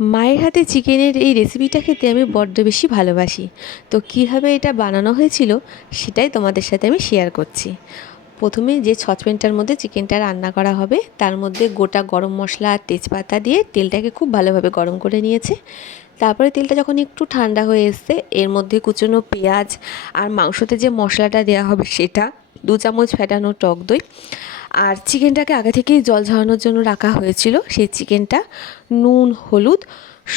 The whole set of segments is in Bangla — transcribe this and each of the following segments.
মায়ের হাতে চিকেনের এই রেসিপিটা খেতে আমি বড্ড বেশি ভালোবাসি। তো কীভাবে এটা বানানো হয়েছিল সেটাই তোমাদের সাথে আমি শেয়ার করছি। প্রথমে যে সসপ্যানটার মধ্যে চিকেনটা রান্না করা হবে তার মধ্যে গোটা গরম মশলা আর তেজপাতা দিয়ে তেলটাকে খুব ভালোভাবে গরম করে নিয়েছে। তারপরে তেলটা যখন একটু ঠান্ডা হয়ে এসছে এর মধ্যে কুচনো পেঁয়াজ আর মাংসতে যে মশলাটা দেওয়া হবে সেটা, 2 চামচ ফেটানো টক দই, আর চিকেনটাকে আগে থেকেই জল ঝরানোর জন্য রাখা হয়েছিল সেই চিকেনটা নুন হলুদ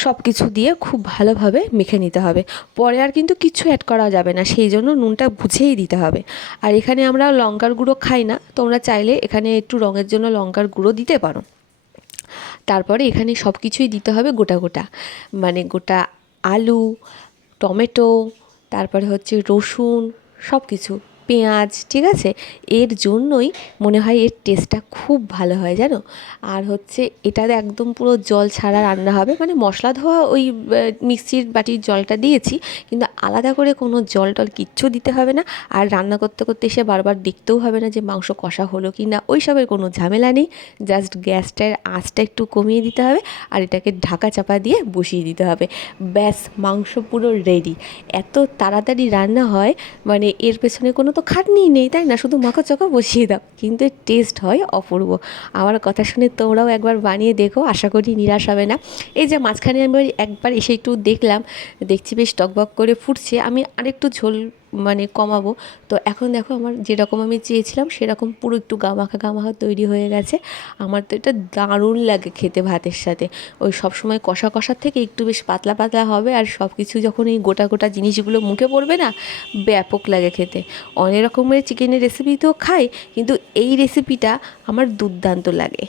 সব কিছু দিয়ে খুব ভালোভাবে মেখে নিতে হবে। পরে আর কিন্তু কিছু অ্যাড করা যাবে না, সেই জন্য নুনটা বুঝেই দিতে হবে। আর এখানে আমরা লঙ্কার গুঁড়ো খাই না, তোমরা চাইলে এখানে একটু রঙের জন্য লঙ্কার গুঁড়ো দিতে পারো। তারপরে এখানে সব কিছুই দিতে হবে গোটা গোটা, মানে গোটা আলু, টমেটো, তারপরে হচ্ছে রসুন, সব কিছু, পেঁয়াজ, ঠিক আছে? এর জন্যই মনে হয় এর টেস্টটা খুব ভালো হয়, জানো। আর হচ্ছে এটাতে একদম পুরো জল ছাড়া রান্না হবে, মানে মশলা ধোয়া ওই মিক্সির বাটির জলটা দিয়েছি, কিন্তু আলাদা করে কোনো জল টল কিচ্ছু দিতে হবে না। আর রান্না করতে করতে এসে বারবার দেখতেও হবে না যে মাংস কষা হলো কি না, ওই সবের কোনো ঝামেলা নেই। জাস্ট গ্যাসটার আঁচটা একটু কমিয়ে দিতে হবে আর এটাকে ঢাকা চাপা দিয়ে বসিয়ে দিতে হবে। ব্যাস, মাংস পুরো রেডি। এত তাড়াতাড়ি রান্না হয়, মানে এর পেছনে কোনো তো খাটনিই নেই, তাই না? শুধু মাখো চাখো বসিয়ে দাও, কিন্তু এর টেস্ট হয় অপূর্ব। আমার কথা শুনে তোমরাও একবার বানিয়ে দেখো, আশা করি নিরাশ হবে না। এই যে মাঝখানে আমি একবার এসে একটু দেখলাম, দেখছি বেশ টকবক করে ফুটছে, আমি আরেকটু ঝোল মানে কমাবো। তো এখন দেখো আমার যেরকম আমি চেয়েছিলাম সেরকম পুরো একটু গামাখা গামাখা তৈরি হয়ে গেছে। আমার তো এটা দারুণ লাগে খেতে ভাতের সাথে। ওই সবসময় কষা কষার থেকে একটু বেশ পাতলা পাতলা হবে, আর সব কিছু যখন এই গোটা গোটা জিনিসগুলো মুখে পড়বে না, ব্যাপক লাগে খেতে। অনেক রকমের চিকেনের রেসিপি তো খাই, কিন্তু এই রেসিপিটা আমার দুর্দান্ত লাগে।